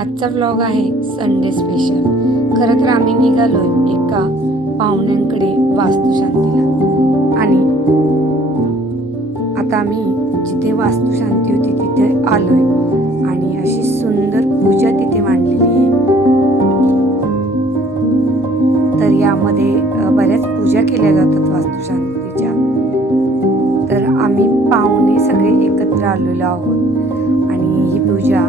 आजचा व्लॉग आहे Sunday special. खरं तर आम्ही निघालोय एका पाहुण्यांकडे वास्तुशांतीला आणि आता आम्ही जिथे वास्तुशांती होती तिथे आलोय आणि अशी सुंदर पूजा तिथे मांडलेली आहे। तर यामध्ये बऱ्याच पूजा केल्या जातात वास्तुशांतीच्या। तर आम्ही पाहुणे सगळे एकत्र आलेलो आहोत आणि ही पूजा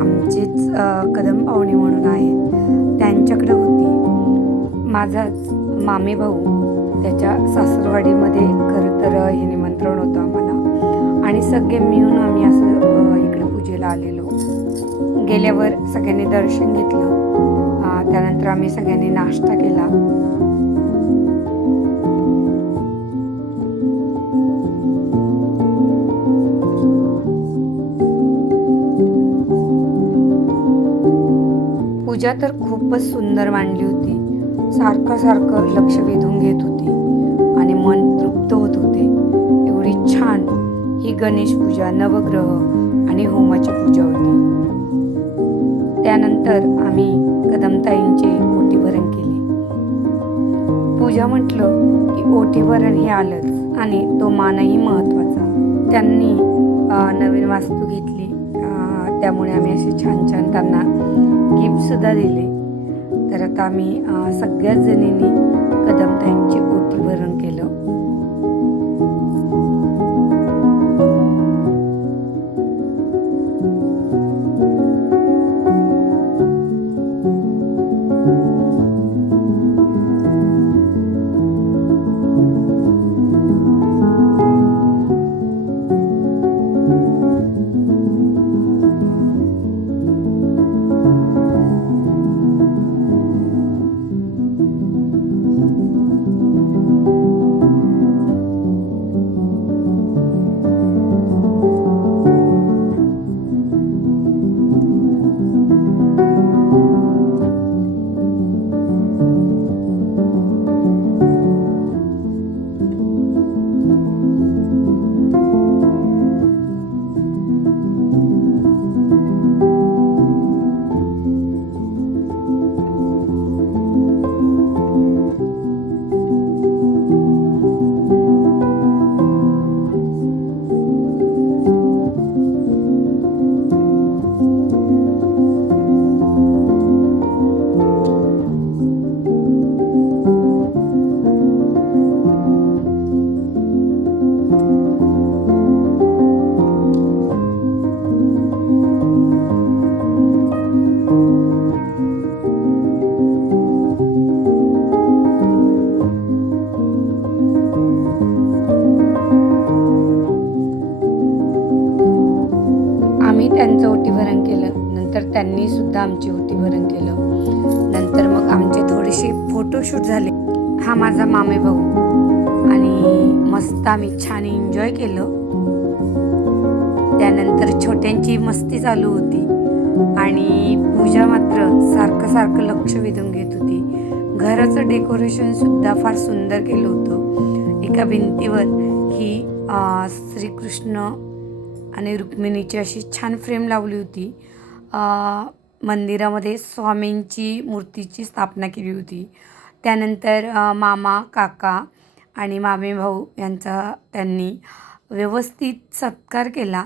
आमचेच कदम पाहुणे म्हणून आहेत त्यांच्याकडे होती। माझाच मामे भाऊ त्याच्या सासरवाडीमध्ये खरं तर हे निमंत्रण होतं आम्हाला आणि सगळे मिळून आम्ही असं इकडे पूजेला आलेलो। गेल्यावर सगळ्यांनी दर्शन घेतलं, त्यानंतर आम्ही सगळ्यांनी नाश्ता केला। पूजा तर खूपच सुंदर मांडली होती। सारखं लक्ष वेधून घेत होती आणि मन तृप्त होत होते। एवढी छान ही गणेश पूजा, नवग्रह आणि होमाची पूजा होती। त्यानंतर आम्ही कदमताईंचे ओटीभरण केले। पूजा म्हटलं की ओटीभरण हे आलंच आणि तो मानही महत्त्वाचा। त्यांनी नवीन वास्तू घेतली, त्यामुळे आम्ही असे छान त्यांना गिफ्टसुद्धा दिले। तर आता आम्ही सगळ्याच जणींनी कदमताईंचे ओटीभरण केलं। त्यांचं ओटीभरण केलं, नंतर त्यांनी सुद्धा आमची ओटीभरण केलं। नंतर मग आमचे थोडेसे फोटोशूट झाले। हा माझा मामे भाऊ आणि मस्त आम्ही छान एन्जॉय केलं। त्यानंतर छोट्यांची मस्ती चालू होती आणि पूजा मात्र सारखं लक्ष वेधून घेत होती। घराचं डेकोरेशन सुद्धा फार सुंदर केलं होतं। एका भिंतीवर ही श्रीकृष्ण आणि रुक्मिणीची अशी छान फ्रेम लावली होती। मंदिरामध्ये स्वामींची मूर्तीची स्थापना केली होती। त्यानंतर मामा, काका आणि मामे भाऊ यांचा त्यांनी व्यवस्थित सत्कार केला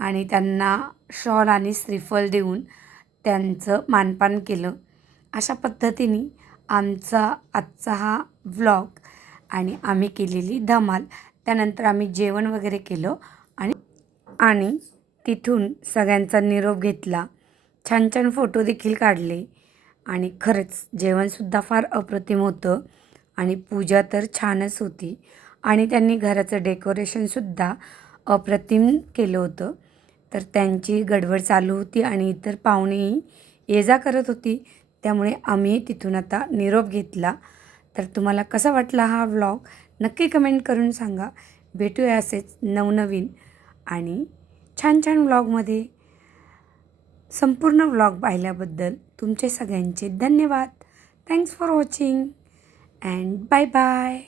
आणि त्यांना शॉल आणि श्रीफल देऊन त्यांचं मानपान केलं। अशा पद्धतीने आमचा आजचा हा व्लॉग आणि आम्ही केलेली धमाल। त्यानंतर आम्ही जेवण वगैरे केलं आणि तिथून सगळ्यांचा निरोप घेतला। छान फोटो देखील काढले आणि खरंच जेवणसुद्धा फार अप्रतिम होतं आणि पूजा तर छानच होती आणि त्यांनी घराचं डेकोरेशनसुद्धा अप्रतिम केलं होतं। तर त्यांची गडबड चालू होती आणि इतर पाहुणेही ये जा करत होती, त्यामुळे आम्ही तिथून आता निरोप घेतला। तर तुम्हाला कसा वाटला हा व्लॉग नक्की कमेंट करून सांगा। भेटूया असेच नवनवीन आणि छान व्लॉगमध्ये। संपूर्ण व्लॉग पाहिल्याबद्दल तुमचे सगळ्यांचे धन्यवाद। Thanks for watching and bye bye.